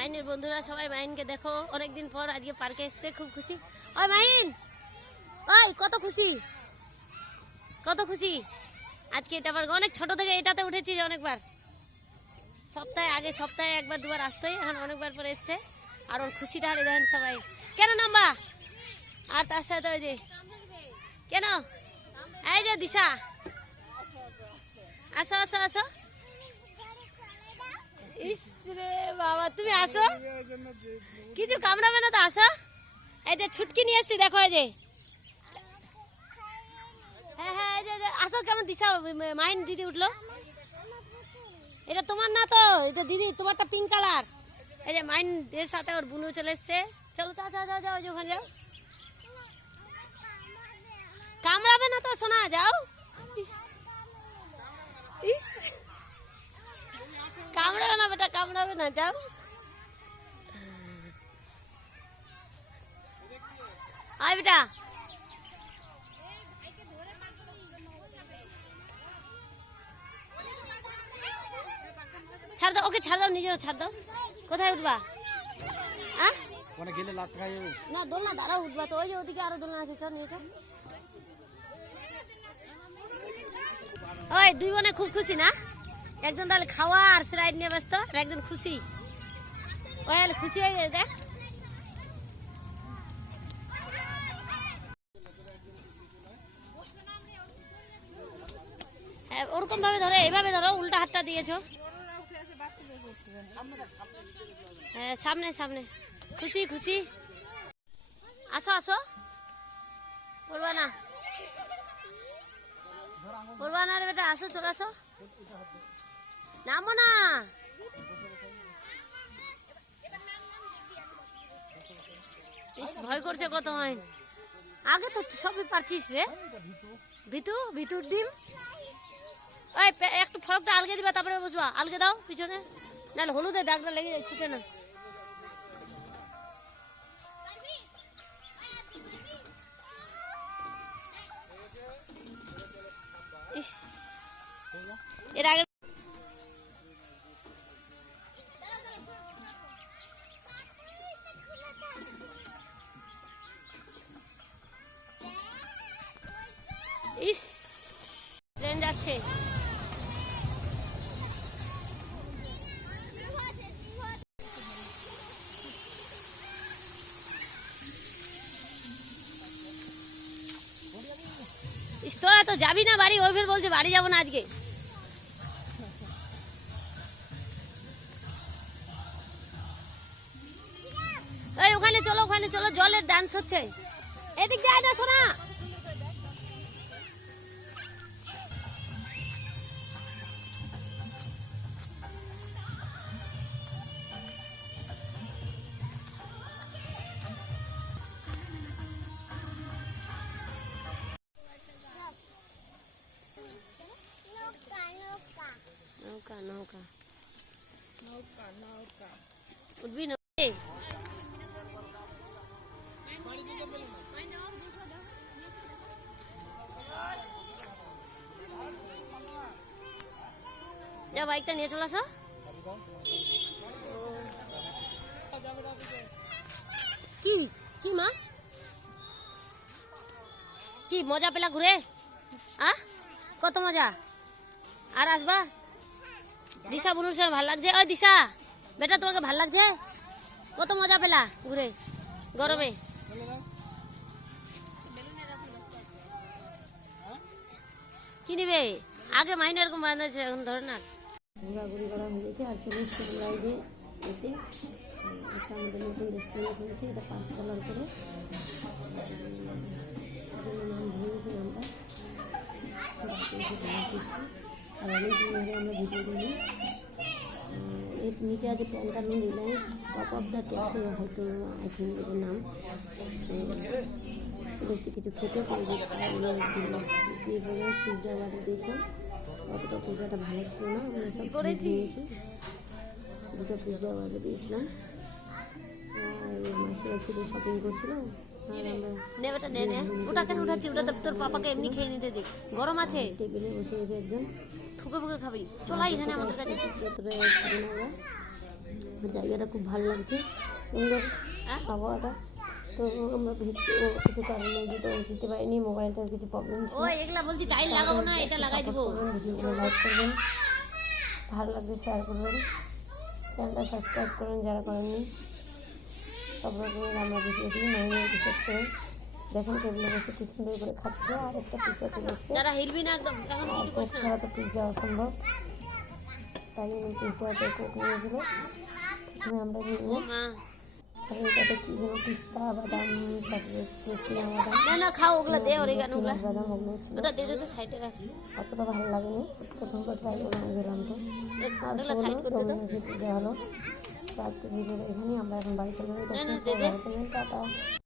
মাইনের বন্ধুরা, সবাই মাইনকে দেখো। অনেকদিন পর আজকে পার্কে এসছে, খুব খুশি। ওই মাইন! ওই, কত খুশি? কত খুশি? আজকে এটা পার্ক, অনেক ছোট থেকে এটাতে উঠেছি অনেকবার। সপ্তাহে আগে, সপ্তাহে একবার, দুবার আসতোই এখন অনেকবার পরে এসছে। আর ওর খুশিটা হারে দেখেন সবাই। কেন নাম্বা? আর তার সাথে ওই যে, কেন? এই যে দিশা। আসো আসো আসো। ইস রে বাবা, তুমি আসো। কিছু কামড়াবে না তো, আসো। এই যে ছুটকি নিয়ে এসছি, দেখো এই যে। হ্যাঁ হ্যাঁ এই যে আসো, কেমন দিশা, মাইন দিদি উঠল। এটা তোমার না তো, এটা দিদি, তোমারটা পিঙ্ক কালার এই যে মাইন এর সাথে ওর বুনু চলে এসছে। চলো যা যা যা যাও ওই ওখানে যাও। কামড়াবে না তো শোনা যাও। ইস ইস। কামড়াবে না বেটা কামড়াবে না যাও। আয় বেটা। ছাড় দাও ওকে ছাড় দাও নিজেও ছাড় দাও। কোথায় উঠবা? আহ? ওখানে গেলে লাত খাই যাবে না দোলনা দাঁড়াও উঠবা তো ওই যে ওদিকে আরও দোলনা আছে চল নিয়ে চল ওই দুই বোনে খুব খুশি না? একজন তাহলে খাওয়া আর স্লাইড নিয়ে ব্যস্ত, আর একজন খুশি। ওই খুশি হয়ে যায় দেখ। হ্যাঁ ওরকম ভাবে ধরো, এইভাবে ধরো, উল্টা হাতটা দিয়েছ। হ্যাঁ সামনে সামনে। খুশি খুশি। আসো আসো। পড়বা না। পড়বা না রে বেটা, আসো, চলে আসো। নামো না। ভয় করছে কত হয়। আগে তো সবই পারছিস রে। ভিতু ভিতুর ডিম। ওই একটু ফরকটা আলগে দিবা তারপরে বসবা। আলগে দাও পিছনে। নাহলে হলুদে দাগটা লেগে যায় ছুটে না। তোরা তো যাবি না বাড়ি? ওই ফের বলছে, বাড়ি যাব না আজকে। ওখানে চলো ওখানে চলো, জলের ডান্স হচ্ছে। এদিক দিয়ে না নৌকা। নৌকা উঠবি না? এই, যা বাইকটা নিয়ে চলে আসো। কি কি মা? কি মজা পেলা ঘুরে? আ? কত মজা? আর আসবা? দিশা বুনুর সঙ্গে ভালো লাগছে? ওই দিশা, বেটা তোমাকে ভালো লাগছে? কত মজা পেলা ঘুরে, গরমে। কি নিবে? আগে মাইনে এরকম বানাচ্ছে এখন ধরে না। ঘোরাঘুরি করা হয়ে আর চলে এতে। এটা আমাদের নতুন রেস্টুরেন্ট হয়েছে, এটা পাঁচতলার করে নাম ভুলে গেছি আর অনেক দিন ধরে আমরা ভিডিও এর নিচে আছে Pantaloon Reliance top of the cafe হয়তো আই থিঙ্ক এটার নাম। এসেছি কিছু খেতে পারবে পিৎজা অর্ডার দিয়েছিলাম অতটা পিৎজাটা ভালো ছিল না আমরা সব নিয়েছি। দুটো পিৎজা অর্ডার দিয়েছিলাম। আর মাসিরা ছিল শপিং করছিল। আর আমরা নেবেটা নে নে। ওটা কেন উঠাচ্ছি ওটা তো তোর পাপাকে এমনি খেয়ে নিতে গরম আছে। টেবিলে বসে গেছে একজন। ফুকে ফুকে খাবি। চলাই এখানে আমাদের কাছে। জায়গাটা খুব ভালো লাগছে। সুন্দর? আবহাওয়াটা। তো আমরা ভিডিও কিছু কারণে ভিডিও দিতে পারিনি মোবাইলটার কিছু প্রবলেম ও এগুলা বলছি টাইল লাগাবো না এটা লাগাই দিব। লাইক করবেন। ভালো লাগবে শেয়ার করবেন। চ্যানেলটা সাবস্ক্রাইব করুন যারা করেননি। সব রকমের আমরা ভিডিও দিই নয় বিশেষ করে। দেখুন টেবিলে বসে কি সুন্দর করে খাচ্ছে আর একটা পিসা চলে এসছে। যারা হিলবি না একদম এখন আর কিছু কোক করছে না ছাড়া তো পিজা অসম্ভব। তাই জন্য পিজাতে কোক নিয়েছিল প্রথমে আমরা নিয়ে ও মা। আর এটাতে কি যেন পিস্তা বাদাম তারপরে চিনা বাদাম না না খাও ওগুলা দে অরিগানো ওগুলা। চিনা বাদাম ওগুলো ছিল। ওটা দিয়ে দে তো সাইডে রাখ। অতটা ভালো লাগেনি। প্রথমবার ট্রাই করলাম গেলাম তো। আর ওগুলা সাইড করে দে তো ডোমিনোজে পিজা হলো। তো আজকে ভিডিওটা এখানেই আমরা এখন বাড়ি চলে যাব। না, না, তো দে দে। ভালো থাকবেন, টাটা।